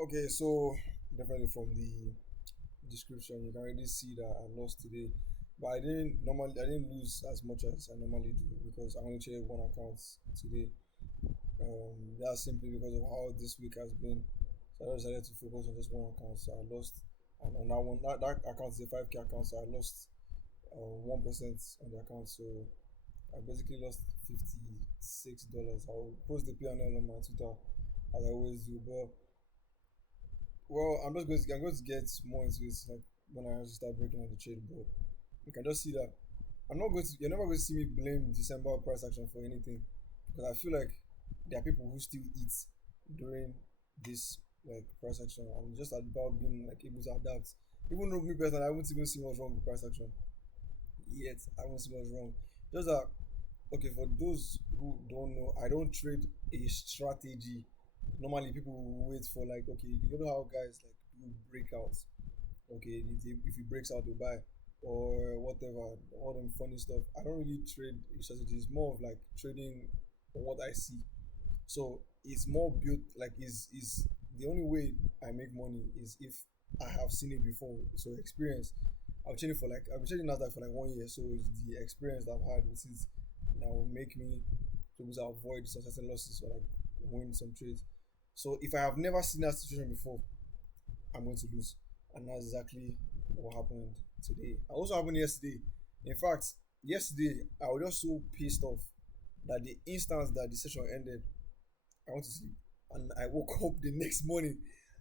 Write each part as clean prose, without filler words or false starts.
Okay, so definitely from the description, you can already see that I lost today, but I didn't lose as much as I normally do because I only traded one account today. That's simply because of how this week has been. So I decided to focus on just one account. So I lost, and on that one, that account is a 5K account. So I lost 1% on the account. So I basically lost $56. I'll post the P&L on my Twitter as I always do. But well, I'm going to get more into it like when I actually start breaking down the trade. But you can just see that you're never going to see me blame December price action for anything because I feel like there are people who still eat during this like price action. I'm just about being like able to adapt. Even though me personally, I haven't even seen what's wrong with price action yet. I haven't seen what's wrong. Just that okay, for those who don't know, I don't trade a strategy. Normally, people will wait for like, okay, you know how guys like do breakouts. Okay, if he breaks out, they buy or whatever, all them funny stuff. I don't really trade a strategy. It's more of like trading on what I see. So it's more built like is the only way I make money is if I have seen it before. So experience. I've been trading Nasdaq for like 1 year. So it's the experience that I've had with it that will make me to be able to avoid some certain losses or like win some trades. So if I have never seen that situation before, I'm going to lose. And that's exactly what happened today. And also happened yesterday. In fact, yesterday I was just so pissed off that the instant that the session ended, I went to sleep and I woke up the next morning.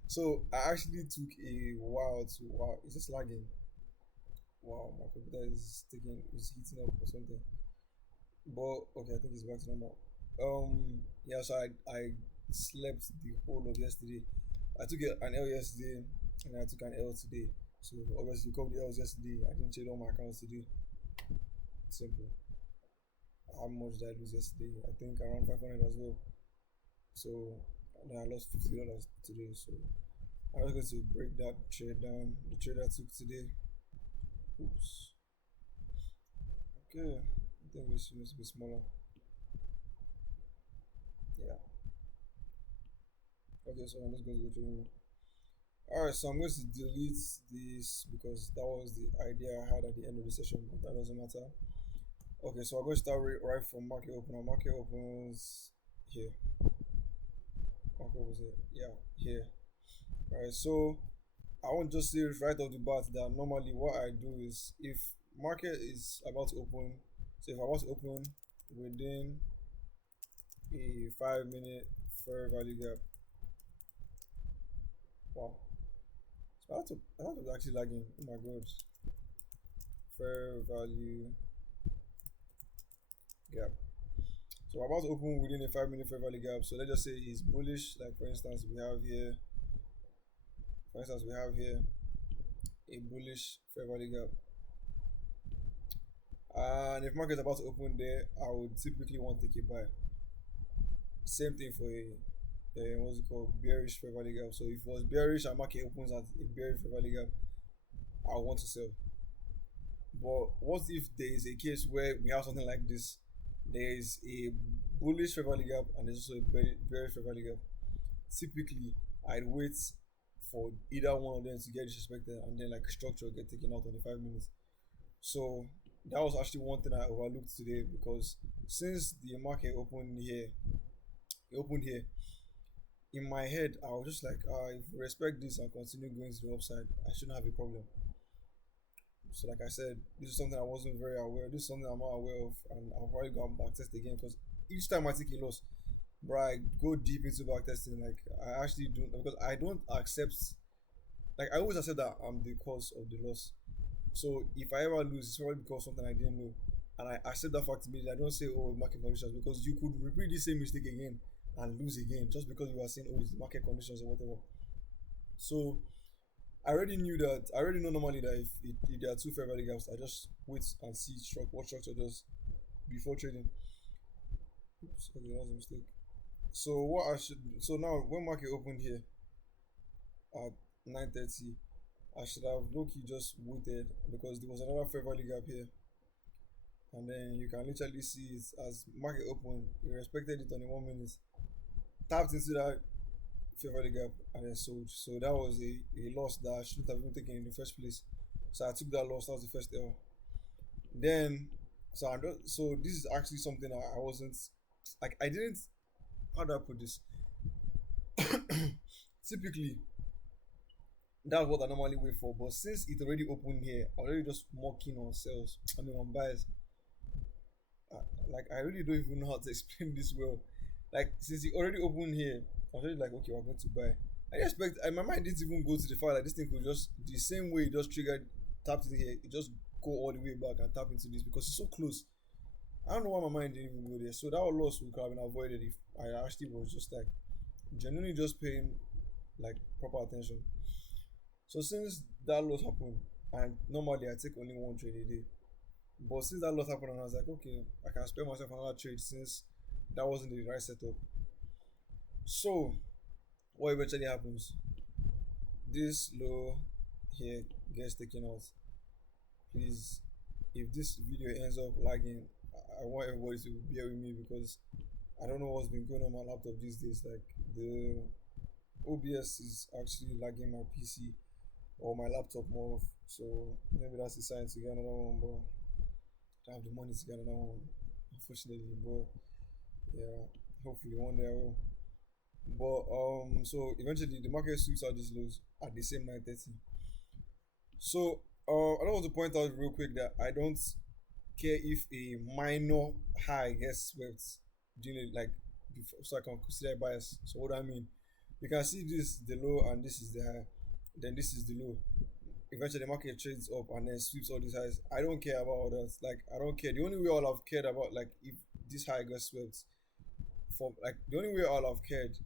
So I actually took a while to wow, it's just lagging. Wow, my computer is heating up or something. But okay, I think it's back to normal. Yeah, so I slept the whole of yesterday. I took an L yesterday and I took an L today. So obviously, because the L's yesterday, I didn't trade all my accounts today. Simple. How much did I lose yesterday? I think around 500 as well. So then I lost $50 today. So I was going to break that trade down. The trade I took today. Oops. Okay. I think this needs to be smaller. Yeah. Okay, so I'm just going to go through. Alright, so I'm going to delete this because that was the idea I had at the end of the session, but that doesn't matter. Okay, so I'm going to start right from market opener. Market opens here. Market was it? Yeah, here. Alright, so I want to just say right off the bat that normally what I do is if market is about to open, so if I want to open within a 5 minute fair value gap, wow, so that was actually lagging. Oh my god, fair value gap. So we're about to open within a 5 minute fair value gap. So let's just say it's bullish. Like for instance, we have here a bullish fair value gap. And if market is about to open there, I would typically want to take a buy. Same thing for a what's it called bearish fair value gap. So if it was bearish and market opens at a bearish fair value gap, I want to sell. But what if there is a case where we have something like this? There is a bullish fair value gap and there's also a bearish fair value gap. Typically, I'd wait for either one of them to get disrespected and then like structure get taken out on the 5 minutes. So that was actually one thing I overlooked today because since the market opened here, in my head I was just like, if we respect this and continue going to the upside, I shouldn't have a problem. So like I said, this is something I wasn't very aware. This is something I'm not aware of, and I'll probably go and back test again because each time I take a loss, bro, I go deep into back testing. Like I actually do because I don't accept. Like I always accept that I'm the cause of the loss. So if I ever lose, it's probably because of something I didn't know, and I accept that fact immediately. I don't say, "Oh, market conditions," because you could repeat the same mistake again and lose again just because you are saying, "Oh, it's the market conditions or whatever." So I already knew that. I already know normally that if there are two fair value gaps, I just wait and see what structure does before trading. Oops, okay, that was a mistake. So what I should so now when market opened here at 9:30, I should have low key just waited because there was another fair value gap here, and then you can literally see it as market opened. You respected it on the 1 minute, tapped into that fair value gap and then sold. So that was a loss that I shouldn't have even taken in the first place. So I took that loss. That was the first L. Then so so this is actually something I wasn't like I didn't how do I put this? Typically that's what I normally wait for. But since it already opened here, I'm already just more keen on sales. I mean on buyers. Uh, like I really don't even know how to explain this well. Like since it already opened here, I was already like, okay, we're going to buy. I didn't expect. My mind didn't even go to the fact that this thing could just the same way it just triggered, tapped in here. It just go all the way back and tap into this because it's so close. I don't know why my mind didn't even go there. So that loss would have been avoided if I actually was just like genuinely just paying like proper attention. So since that loss happened, and normally I take only one trade a day, but since that loss happened, and I was like, okay, I can spare myself another trade since that wasn't the right setup. So what eventually happens? This low here gets taken out. Please, if this video ends up lagging, I want everybody to bear with me because I don't know what's been going on my laptop these days. Like the OBS is actually lagging my PC or my laptop more. So maybe that's the sign to get another one, but I don't have the money to get another one, unfortunately. But yeah, hopefully one day I will. But so eventually the market sweeps out these lows at the same 9:30. So I don't want to point out real quick that I don't care if a minor high gets swept during like before, so I can consider bias. So what do I mean? You can see this the low and this is the high, then this is the low. Eventually the market trades up and then sweeps all these highs. I don't care about all that. Like I don't care. The only way I'll have cared about like if this high gets swept for like the only way I'll have cared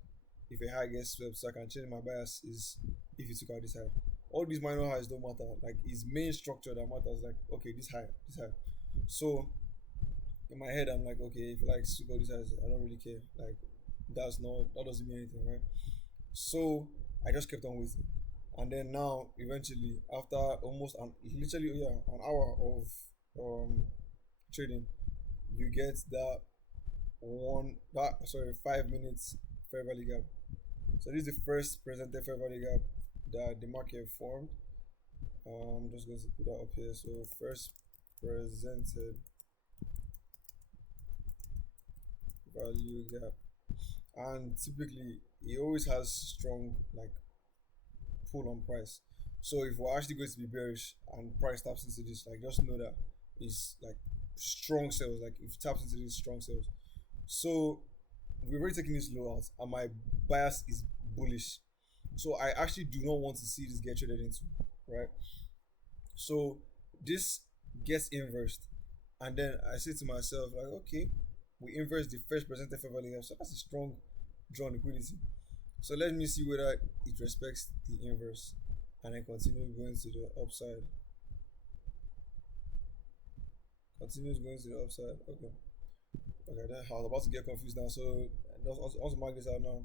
if a high gets swept so I can change my bias is if you took out this high. All these minor highs don't matter. Like it's main structure that matters. Like okay, this high, this high. So in my head, I'm like, okay, if you like sweep all these highs, I don't really care. Like that doesn't mean anything, right? So I just kept on waiting, and then now eventually after almost literally yeah an hour of trading, you get that 5 minutes fair value gap. So this is the first presented fair value gap that the market formed. I'm just going to put that up here. So first presented value gap, and typically it always has strong like pull on price. So if we're actually going to be bearish and price taps into this, like just know that it's like strong sales. Like if it taps into this, strong sales. So we've already taken this low out, and my bias is bullish. So I actually do not want to see this get traded into, right? So this gets inversed, and then I say to myself, like, okay, we inverse the first presented fair value gap, so that's a strong draw on liquidity. So let me see whether it respects the inverse, and then continue going to the upside. Continues going to the upside. Okay. Okay, then I was about to get confused now. So also mark this out now.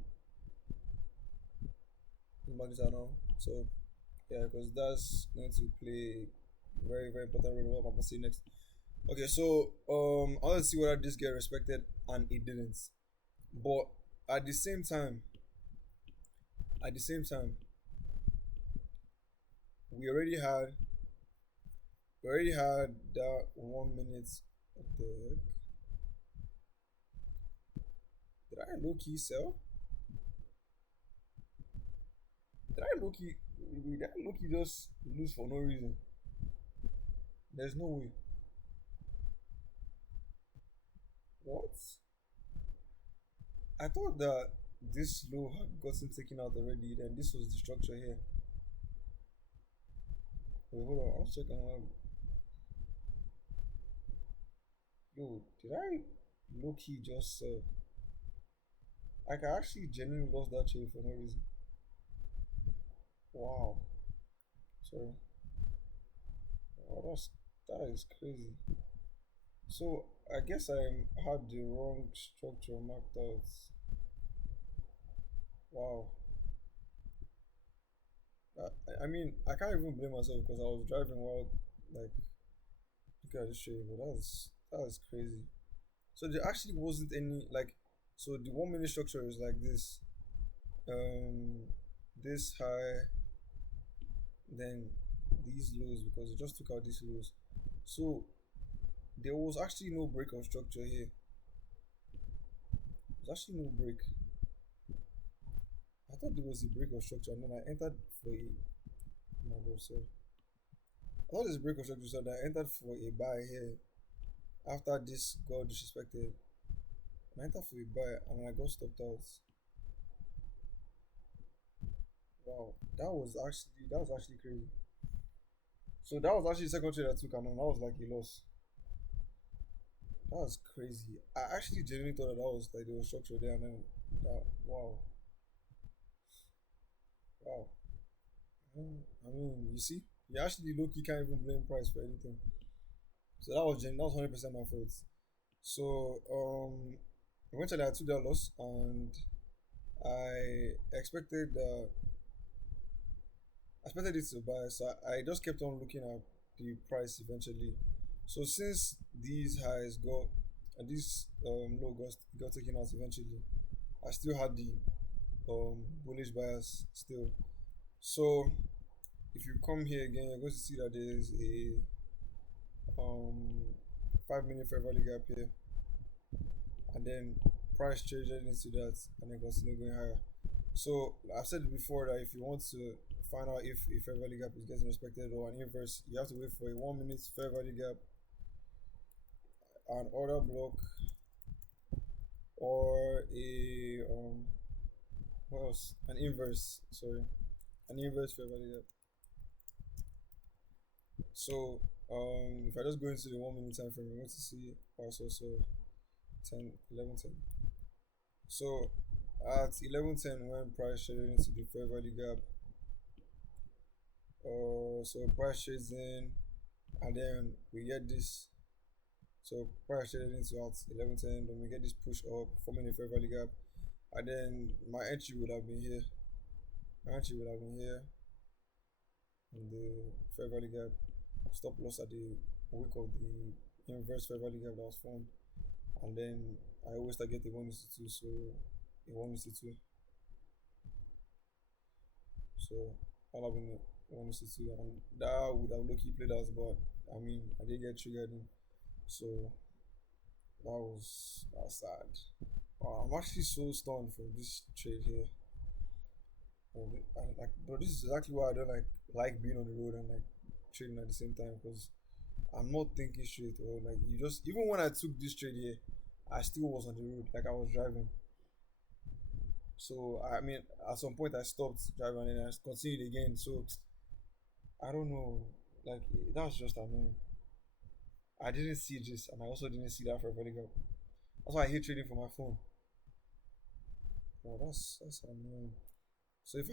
Mark this out now. So yeah, because that's going to play a very very important role in what I'm going to say next. Okay, so I want to see whether this get respected, and it didn't. But at the same time, at the same time, we already had that 1 minute. What the heck? Did I low key sell? Did I low key? Did I low key just lose for no reason? There's no way. What? I thought that this low had gotten taken out already. Then this was the structure here. Wait, hold on. I'll check on. Yo, did I low key just sell? Like I actually genuinely lost that trade for no reason. Wow. Sorry. Oh, that is crazy. So I guess I had the wrong structure marked out. Wow. I mean, I can't even blame myself because I was driving while like look at this trade, but that's crazy. So there actually wasn't any like so the 1 minute structure is like this, um this high, then these lows, because it just took out these lows. So there was actually no break of structure here. There's actually no break. I thought there was a break of structure, and then I entered for a, oh my god, sorry. I thought there's a break of structure, so I entered for a buy here after this got disrespected. I entered for a buy and I got stopped out. Wow, that was actually crazy. So that was actually the second trade I took, and then that was like a loss. That was crazy. I actually genuinely thought that was like there was structure there, and then that, wow, wow. I mean, you see, you actually look, you can't even blame price for anything. So that was 100% my fault. So eventually I took that loss, and I expected it to buy. So I just kept on looking at the price eventually. So since these highs got and this low got taken out eventually, I still had the bullish bias still. So if you come here again, you're going to see that there is a 5 minute fair value gap here, and then price traded into that, and then continue going higher. So I've said it before that if you want to find out if a fair value gap is getting respected or an inverse, you have to wait for a 1 minute fair value gap, an order block, or a what else? An inverse. Sorry, an inverse fair value gap. So if I just go into the 1 minute time frame, we're going to see also 10, 11, 10. So at 11:10, when price traded into the fair value gap, so price trades in, and then we get this. So price traded into at 11:10, then we get this push up, forming a fair value gap, and then my entry would have been here. My entry would have been here in the fair value gap. Stop loss at the week of the inverse fair value gap that was formed, and then I always target the 1:2, so a 1:2. So all have been 1:2, and that would have lucky played out, but I mean I did get triggered in, so that was sad. I'm actually so stunned from this trade here. But this is exactly why I don't like being on the road and like trading at the same time, because I'm not thinking straight, or like you just, even when I took this trade here, I still was on the road, like I was driving. So I mean, at some point I stopped driving and I continued again. So I don't know, like that's just annoying. I didn't see this, and I also didn't see that for a very gap. That's why I hate trading from my phone. Oh, that's annoying. So if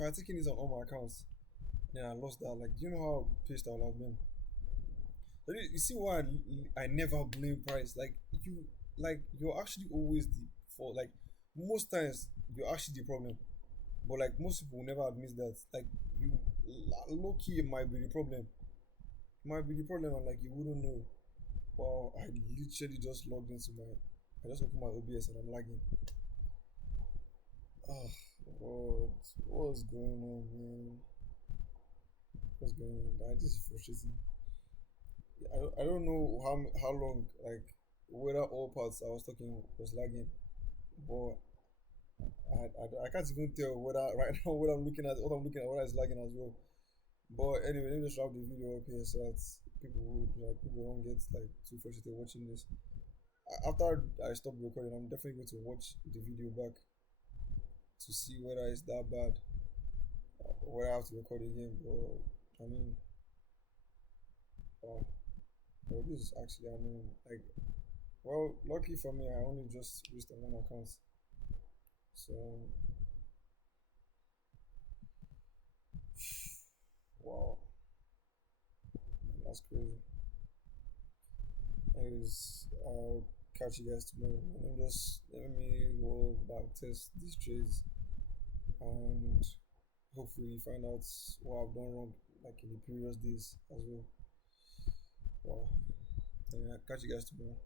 I had taken this on all my accounts, then I lost that. Like, do you know how pissed I would have been? But you see why I never blame price. You're actually always the fault. Like most times you're actually the problem. But like most people will never admit that. Like you, low key might be the problem. Might be the problem, and like you wouldn't know. Wow, I literally just logged into my. I just opened my OBS and I'm lagging. Oh, God, what's going on, man? What's going on? This is frustrating. I don't know how long, like whether all parts I was talking was lagging, but I can't even tell whether right now whether it's lagging as well. But anyway, let me just wrap the video up here so that people won't get like too frustrated watching this. After I stop recording, I'm definitely going to watch the video back to see whether it's that bad, or whether I have to record again. But I mean, wow, well, this is actually, I mean, like, well, lucky for me, I only just used on one account, so wow, that's crazy. Anyways, I'll catch you guys tomorrow. Let me go back test these trades and hopefully find out what I've done wrong, like in the previous days as well. Wow. Catch you guys tomorrow.